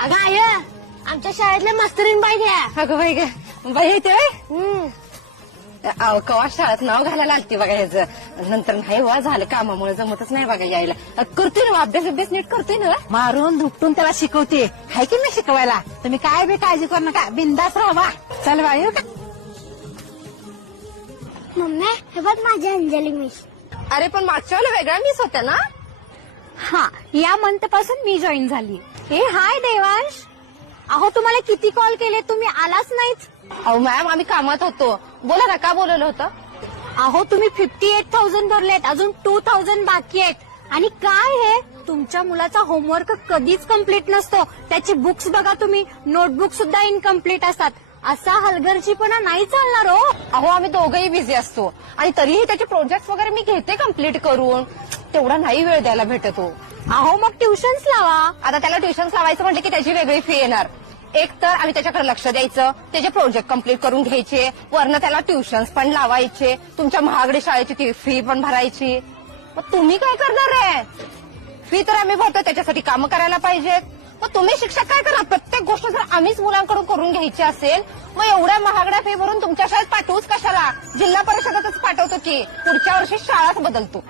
अगं आय आमच्या शाळेतल्या मास्तरीन बाई घ्या. अगं बाई ग बाई येते कवा शाळेत नाव घालायला लागते बघा ह्याचं. नंतर नाही वा झालं कामामुळे जमतच नाही बघा यायला. करतोय ना अभ्यास नीट करतोय ना. मारून धुपटून त्याला शिकवते. हाय की नाही शिकवायला. तुम्ही काय बी काळजी करू नका. बिंदास राहा. चल बाई येऊ का. मम्मी हे बघ माझी अंजली मिस. अरे पण मागच्या वेळेला वेगळ्या मिस होत्या ना. हा या मंथ पासून मी जॉईन झाली. हे हाय देवांश. अहो तुम्हाला किती कॉल केले तुम्ही आलाच नाहीच. अहो मॅम आम्ही कामात होतो. बोला ना का बोलवलं होतं. अहो तुम्ही 58,000 भरलेत अजून 2,000 बाकी आहेत. आणि काय हे तुमच्या मुलाचा होमवर्क कधीच कम्प्लीट नसतो. त्याची बुक्स बघा तुम्ही नोटबुक सुद्धा इनकम्प्लीट असतात. असा हलगर्जीपणा नाही चालणार हो. अहो आम्ही दोघंही बिझी असतो आणि तरीही त्याचे प्रोजेक्ट वगैरे मी घेते कम्प्लीट करून. तेवढा नाही वेळ द्यायला भेटत हो. अहो मग ट्युशन्स लावा. आता त्याला ट्युशन्स लावायचं म्हटलं की त्याची वेगळी फी येणार. एक तर आम्ही त्याच्याकडे लक्ष द्यायचं त्याचे प्रोजेक्ट कम्प्लीट करून घ्यायचे वरनं त्याला ट्युशन्स पण लावायचे तुमच्या महागडी शाळेची ती फी पण भरायची. मग तुम्ही काय करणार आहे. फी तर आम्ही भरतो त्याच्यासाठी कामं करायला पाहिजेत. मग तुम्ही शिक्षक काय करा. प्रत्येक गोष्ट जर आम्हीच मुलांकडून करून घ्यायची असेल मग एवढ्या महागड्या फी भरून तुमच्या शाळेत पाठवूच कशाला. जिल्हा परिषदेतच पाठवतो की पुढच्या वर्षी शाळाच बदलतो.